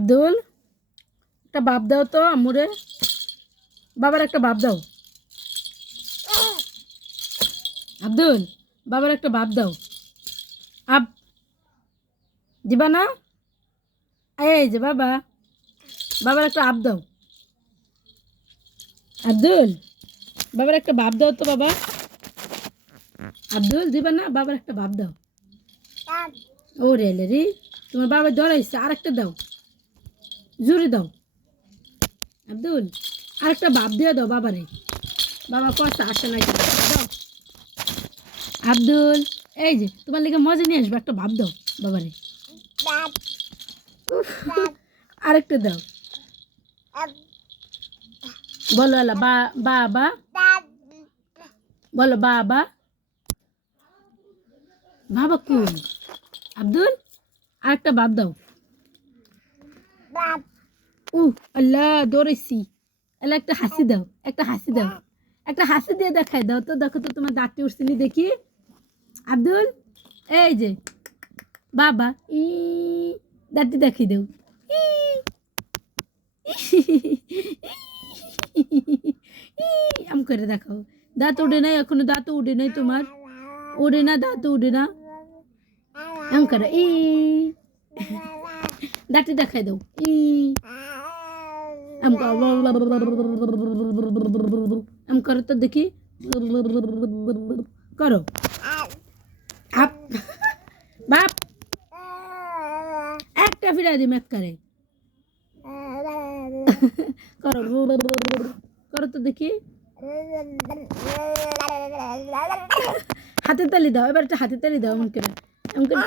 আব্দুল একটা বাপ দাও তো আম্মুরে, বাবার একটা বাপ দাও। আব্দুল বাবার একটা বাপ দাও। আব দিবা না? এই যে বাবা, বাবার একটা আপ দাও। আব্দুল বাবার একটা বাপ দাও তো বাবা। আব্দুল দিবা না? বাবার একটা বাপ দাও। ও রে রে, তোমার বাবা ধরাইছে, আরেকটা দাও, জোরে দাও। আব্দুল আরেকটা বাপ দিয়ে দাও বাবারে, বাবা কষ্ট আসে না দাও। আব্দুল এই যে তোমার লেগে মজা নিয়ে আসবে, একটা বাপ দাও বাবারে। আরেকটা দাও। বলো আলা বা বাবা, বলো বাবা। বাবা কোন? আব্দুল আরেকটা বাপ দাও। আল্লাহ দৌড়েছি। আল্লাহ একটা হাসি দাও, একটা হাসি দাও, একটা হাসি দিয়ে দেখাই দাও তো, দেখো তো তোমার দাঁতটি উঠছিনি দেখি। আব্দুল এই যে বাবা, দাঁতটি দেখাই দাও। আম করে দেখাও। দাঁত উঠে নাই এখনো, দাঁত উঠে নাই তোমার, উঠে না, দাঁত উঠে না। আম করে দাঁতটি দেখাই দাও। আম আম করো তো দেখি, করো। আপ বাপ একটা ফিরাই দিম এক করে, করো করো তো দেখি। হাতে তালি দাও, এবার একটা হাতে তালি দাও এমন করে, এমন করে।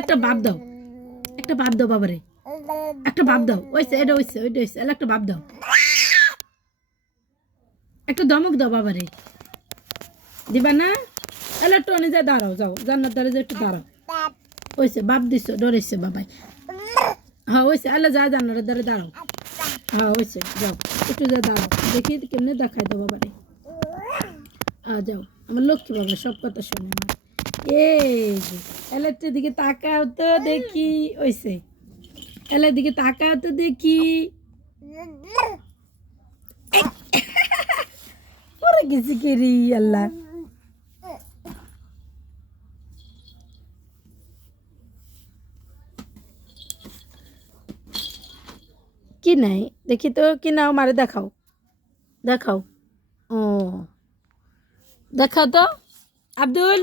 একটা বাপ দাও, একটা বাপ দাও বাবারে, একটা বাপ দাও। ওইসে এটা ওইসে ওইটা ওইসে, একটা বাপ দাও, একটা দমক দাও বাবারে। দিবা না? এলা টনে যা দাঁড়াও, যাও জান্নার দ্বারে যে একটু দাঁড়াও। ওইসে বাপ দিছো, ডরেছে বাবাই। হ্যাঁ ওইসে আল্লাহ যা জান্নারের দ্বারে দাঁড়াও। হ্যাঁ ওইসে যাও, একটু যা দাঁড়াও, দেখি কেমনে দেখাই দাও বাবারে। যাও আমার লক্ষ্মী বাবা, সব কথা শোনে আমার। এই যে এলার দিকে তাকাও তো দেখি, ওইসে এলার দিকে তাকাও তো দেখি। পরে গেছি কেরি আল্লাহ। কি নাই দেখি তো, কি নাও মারে দেখাও, দেখাও। ও দেখাও তো আব্দুল।